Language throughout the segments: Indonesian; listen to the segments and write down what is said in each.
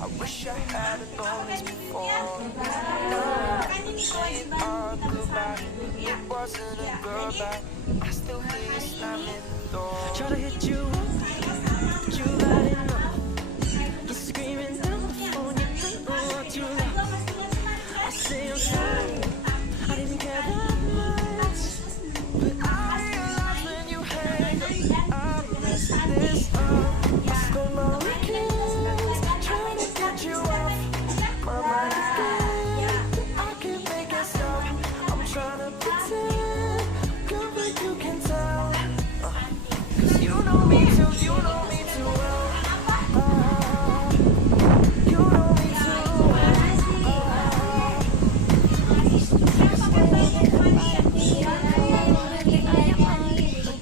I wish I had known this before. Now saying our goodbye, it wasn't a goodbye. I still hear you slamming the door. Try to hit you up, but you got enough. You're screaming down the phone, you don't know what you love. I say I'm sorry, I didn't care that much, but I realize when you hang up, I messed this up. I spend my weekends trying to get you off my mind again. I can't make it stop. I'm trying to pretend, girl, but you can tell. 'Cause you know me too, you know me too well. You know me too well.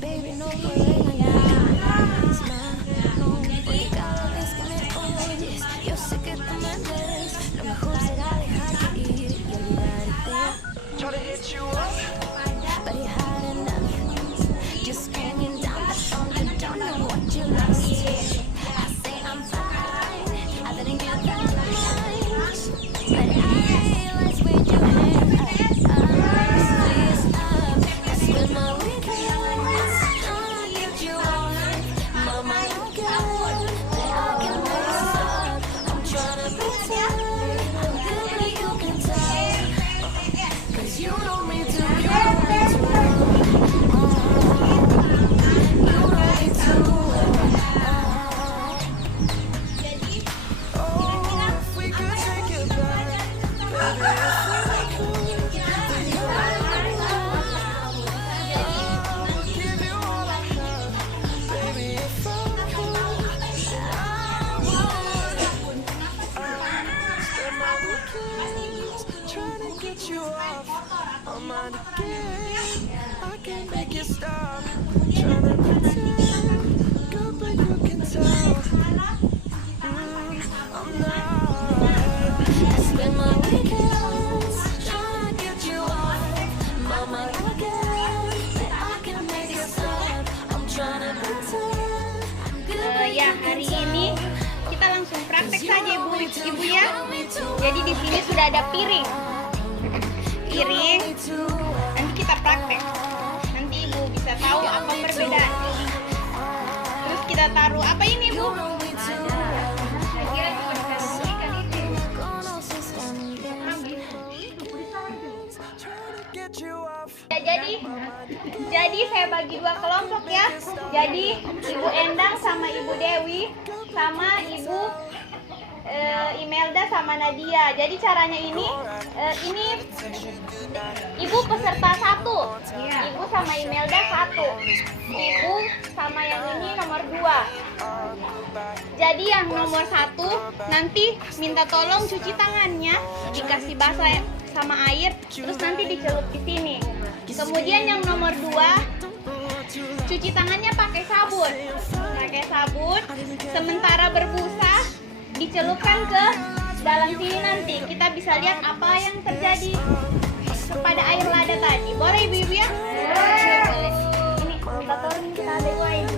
Baby, no puedo engañarme más, no, porque cada vez que me oyes, yo sé que tú me ves. Lo mejor será dejarte ir y olvidarte. Try to hit you up, but you had enough. Just hanging down the phone, you don't know what you lost. I say I'm fine, I didn't get that much, but I realize when you hang up, this up. I spend my weekends trying to get you off my mind again, but I can make it stop. I'm trying to pretend I'm good, but you can tell. 'Cause you know me too, you know me too well. You know me too well. Oh, if we could take it back, baby, if we could, then I'll give you all I have, baby, if I could, I would. Spend my weekends trying to get you off my mind again. I can't make it stop. Trying to pretend, girl, but you can tell. I'm not. I spend my weekends trying to get you off my mind again, but I can make it stop. I'm trying to pretend I'm good. Ya, hari ini kita langsung praktek saja ibu ya. Jadi di sini sudah ada piring. Nanti kita praktek. Nanti ibu bisa tahu apa perbedaan. Terus kita taruh apa ini ibu? Ya, jadi saya bagi dua kelompok ya. Jadi Ibu Endang sama Ibu Dewi sama Ibu Imelda sama Nadia. Jadi caranya ini Ibu peserta 1, Ibu sama Imelda 1, Ibu sama yang ini nomor 2. Jadi yang nomor 1 nanti minta tolong cuci tangannya, dikasih basah sama air, terus nanti dicelup di sini. Kemudian yang nomor 2 cuci tangannya pakai sabun, sementara berbusa dicelupkan ke dalam sini. Nanti kita bisa lihat apa yang terjadi kepada air lada tadi. Boleh ibu-ibu ya? Boleh. Ini minta tolong kita ada wine.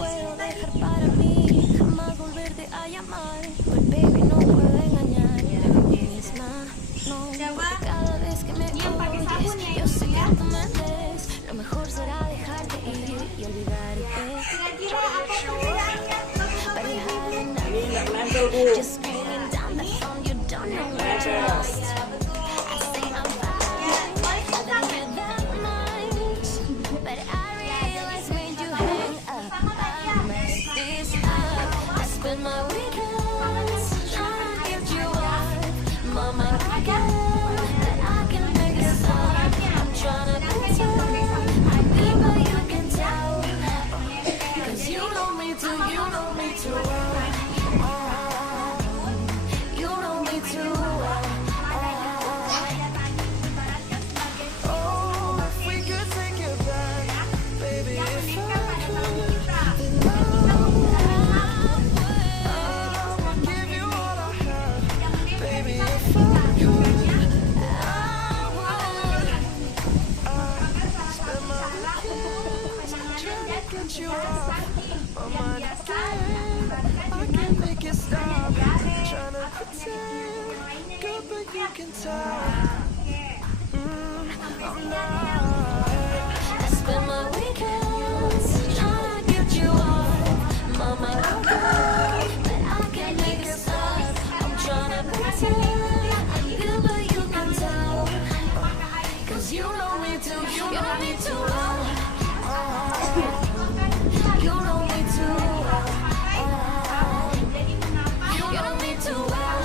Puedo dejar para mí, jamás volverte a llamar. But baby, no puedo engañarme a mí misma. No, porque cada vez que me oyes, yo sé que tú me ves. Lo mejor será dejarte ir y olvidarte. But you had enough. Just screaming down the phone, you don't know what you lost. I say I'm fine, I don't care that much, but I realize when you hang up, I mess this up. I spend my weekends trying to get you off my mind again, but I can make it stop. I'm trying to pretend I'm good, but you can tell. 'Cause you know me too, you know me too well. You know me too well. Oh, if we could take it back, baby, if I could, then I would. but you can tell. I spend my weekends trying to get you off my mind. But I can't make it stop. I'm trying to pretend I'm good, but you can tell. 'Cause you know me too, you know me too well. You know me too well. You know me too well.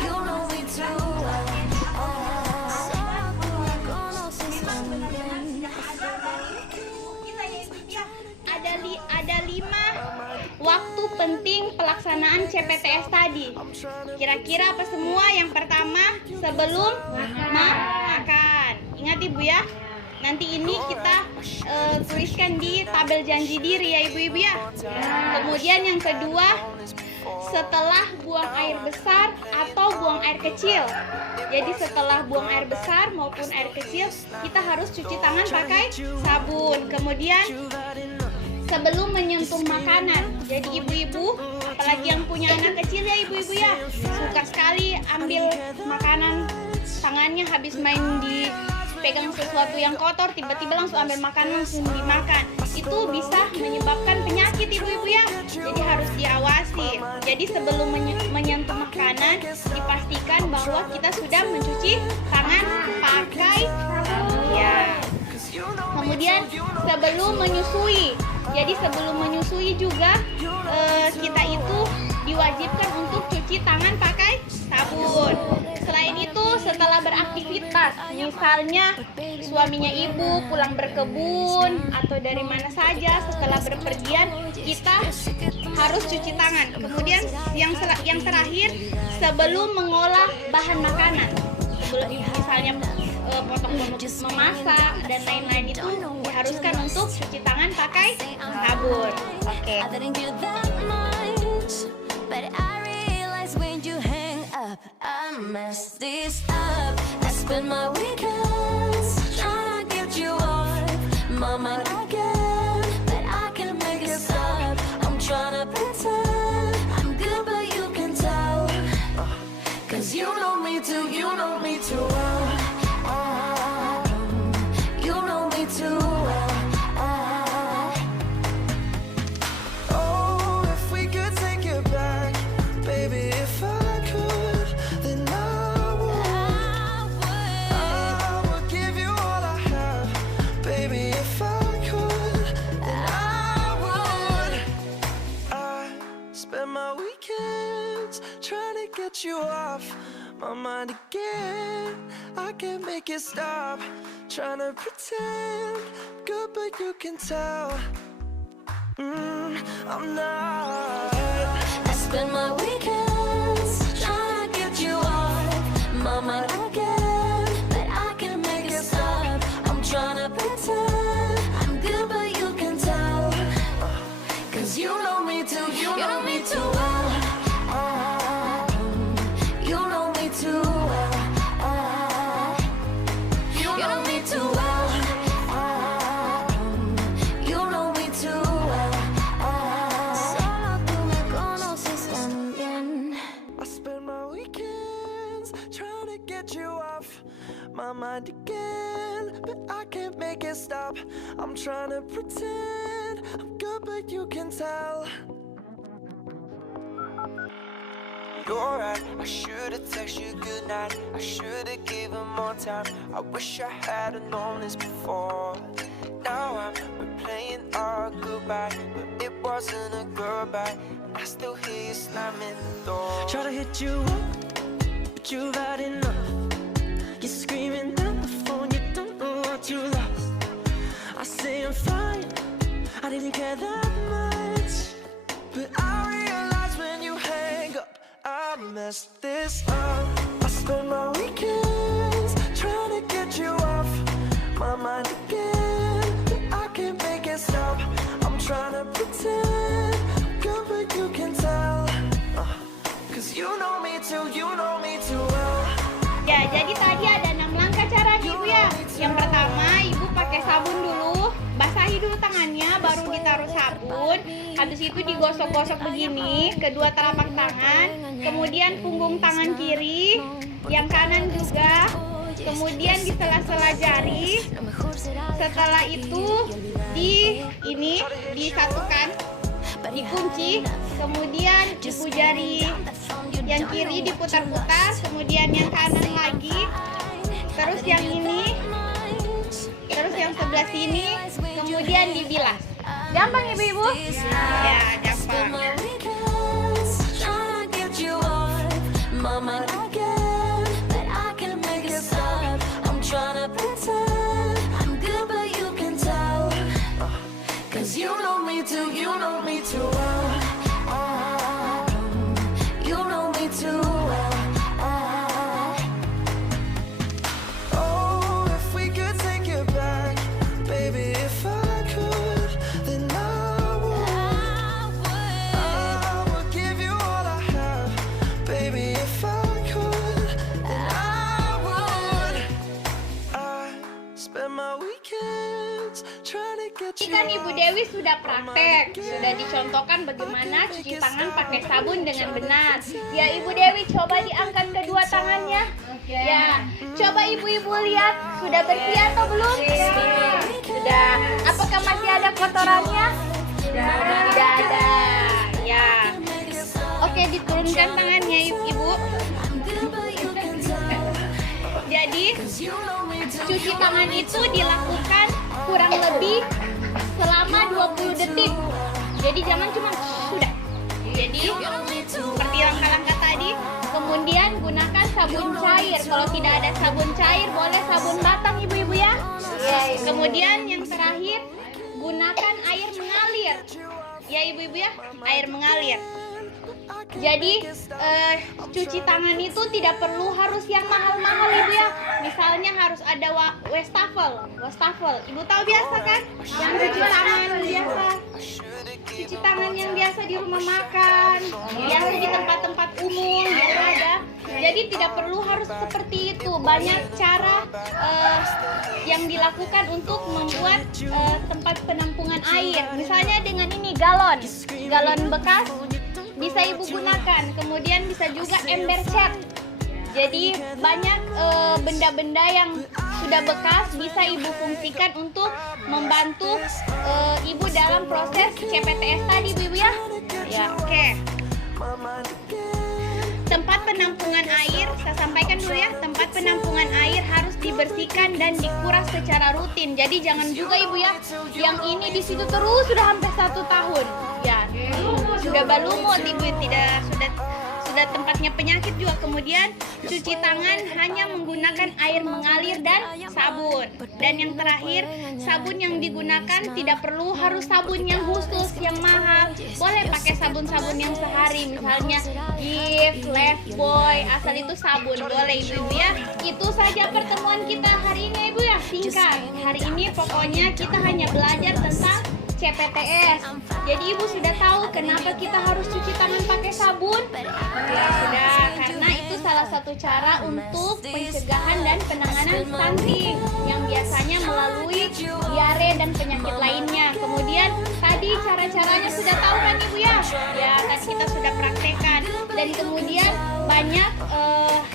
You know me too well. Ada 5 waktu penting pelaksanaan CPTS tadi. Kira-kira apa semua? Yang pertama, sebelum makan. Ingat Ibu ya. Nanti ini kita tuliskan di tabel janji diri ya Ibu-ibu ya. Kemudian yang kedua, setelah buang air besar atau buang air kecil. Jadi setelah buang air besar maupun air kecil, kita harus cuci tangan pakai sabun. Kemudian sebelum menyentuh makanan. Jadi ibu-ibu, apalagi yang punya anak kecil ya ibu-ibu ya, suka sekali ambil makanan tangannya habis main di pegang sesuatu yang kotor, tiba-tiba langsung ambil makanan langsung dimakan. Itu bisa menyebabkan penyakit ibu-ibu ya. Jadi harus diawasi. Jadi sebelum menyentuh makanan, dipastikan bahwa kita sudah mencuci tangan pakai ya. Kemudian sebelum menyusui. Jadi sebelum menyusui juga kita itu diwajibkan untuk cuci tangan pakai sabun. Selain itu setelah beraktivitas, misalnya suaminya ibu pulang berkebun atau dari mana saja setelah berpergian, kita harus cuci tangan. Kemudian yang terakhir sebelum mengolah bahan makanan, misalnya potong memasak dan lain-lain itu diharuskan untuk cuci tangan pakai sabun. Oke. I didn't give that much, but I realized when you hang up, I messed this up. I spend my weekends trying to get you off my mind again, but I can't make it stop. I'm trying to pretend I'm good, but you can tell. 'Cause you know me too, you know me too well. You know me too well. Oh, if we could take it back, baby, if I could, then I would give you all I have, baby, if I could, then I would. I spend my weekends trying to get you off my mind again. I can't make it stop. Trying to pretend good, but you can tell. I'm not. I spend my weekends trying to get you off my mind again, but I can't make it stop. I'm trying to pretend I'm good, but you can tell. 'Cause you know me too, you know me too well. You know me too well. You know me too well. You know me too well. Solo tú me conoces tan bien. I spend my weekends trying to get you off my mind again, but I can't make it stop. I'm trying to pretend I'm good, but you can tell. You're right, I should've texted you goodnight. I should've given more time. I wish I had've known this before. Now I'm replaying our goodbye, but it wasn't a goodbye. And I still hear you slamming the door. Try to hit you up, but you've had enough. You're screaming down the phone, you don't know what you lost. I say I'm fine, I didn't care that much, but I realize when you hang up, I messed this up. I spend my weekends trying to get you off my mind again, but I can't make it stop. I'm trying to pretend I'm good, but you can tell. 'Cause you know me too, you know me too well. Ya, jadi tadi ada 6 langkah cara Ibu ya. Yang pertama, Ibu pakai pakai sabun dulu, basahi dulu tangannya, baru ditaruh sabun. Habis itu digosok-gosok begini, kedua telapak tangan, kemudian punggung tangan kiri, yang kanan juga, kemudian di sela-sela jari. Setelah itu disatukan, dikunci, kemudian ibu jari yang kiri diputar-putar, kemudian yang kanan lagi, terus yang ini, terus yang sebelah sini, kemudian dibilas. Gampang ibu-ibu? Ya, gampang. Ini kan Ibu Dewi sudah praktek, sudah dicontohkan bagaimana cuci tangan pakai sabun dengan benar. Ya Ibu Dewi, coba diangkat kedua tangannya. Ya, coba ibu-ibu lihat, sudah bersih atau belum? Sudah. Apakah masih ada kotorannya? Tidak ada. Ya. Oke, diturunkan tangannya Ibu. Jadi, cuci tangan itu dilakukan kurang lebih selama 20 detik. Jadi jangan cuma sudah. Jadi seperti langkah-langkah tadi, kemudian gunakan sabun cair. Kalau tidak ada sabun cair, boleh sabun batang ibu-ibu ya. Kemudian yang terakhir, gunakan air mengalir. Ya ibu-ibu ya, air mengalir. Jadi cuci tangan itu tidak perlu harus yang mahal-mahal ibu ya. Misalnya harus ada wastafel. Ibu tahu biasa kan? Yang cuci tangan biasa. Cuci tangan yang biasa di rumah makan, biasa di tempat-tempat umum yang ada. Jadi tidak perlu harus seperti itu. Banyak cara yang dilakukan untuk membuat tempat penampungan air. Misalnya dengan ini galon bekas. Bisa ibu gunakan, kemudian bisa juga ember cat. Jadi banyak benda-benda yang sudah bekas bisa ibu fungsikan untuk membantu ibu dalam proses CPTS tadi ibu ya. Ya, oke. Tempat penampungan air, saya sampaikan dulu ya, tempat penampungan air harus dibersihkan dan dikuras secara rutin. Jadi jangan juga ibu ya, yang ini di situ terus sudah hampir 1 tahun. Ya, sudah balumut ibu, sudah tempatnya penyakit juga. Kemudian cuci tangan hanya menggunakan air mengalir dan sabun. Dan yang terakhir, sabun yang digunakan tidak perlu harus sabun yang khusus, yang mahal. Boleh pakai sabun-sabun yang sehari, misalnya Gift, Lifebuoy, asal itu sabun. Boleh ibu ya. Itu saja pertemuan kita hari ini ibu ya, singkat. Hari ini pokoknya kita hanya belajar tentang CPTS. Jadi ibu sudah tahu kenapa kita harus cuci tangan pakai sabun? Ya sudah, karena itu salah satu cara untuk pencegahan dan penanganan stunting yang biasanya melalui diare dan penyakit lainnya. Kemudian tadi cara-caranya sudah tahu kan ibu ya? Ya, tadi kita sudah praktekkan. Dan kemudian banyak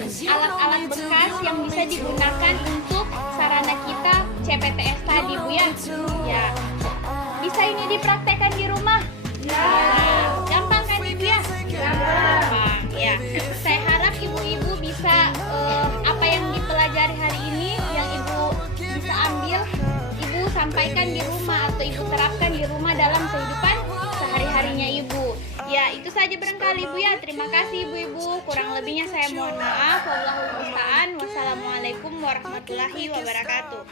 alat-alat bekas yang bisa digunakan untuk sarana kita CPTS tadi bu ya. Ya. Bisa ini dipraktekkan di rumah? Ya, gampang kan ibu ya? Gampang, ya. Saya harap ibu-ibu bisa apa yang dipelajari hari ini, yang ibu bisa ambil, ibu sampaikan di rumah atau ibu terapkan di rumah dalam kehidupan sehari-harinya ibu. Ya, itu saja barangkali ibu ya. Terima kasih ibu-ibu. Kurang lebihnya saya mohon maaf. Wallahul musta'an. Wassalamualaikum warahmatullahi wabarakatuh.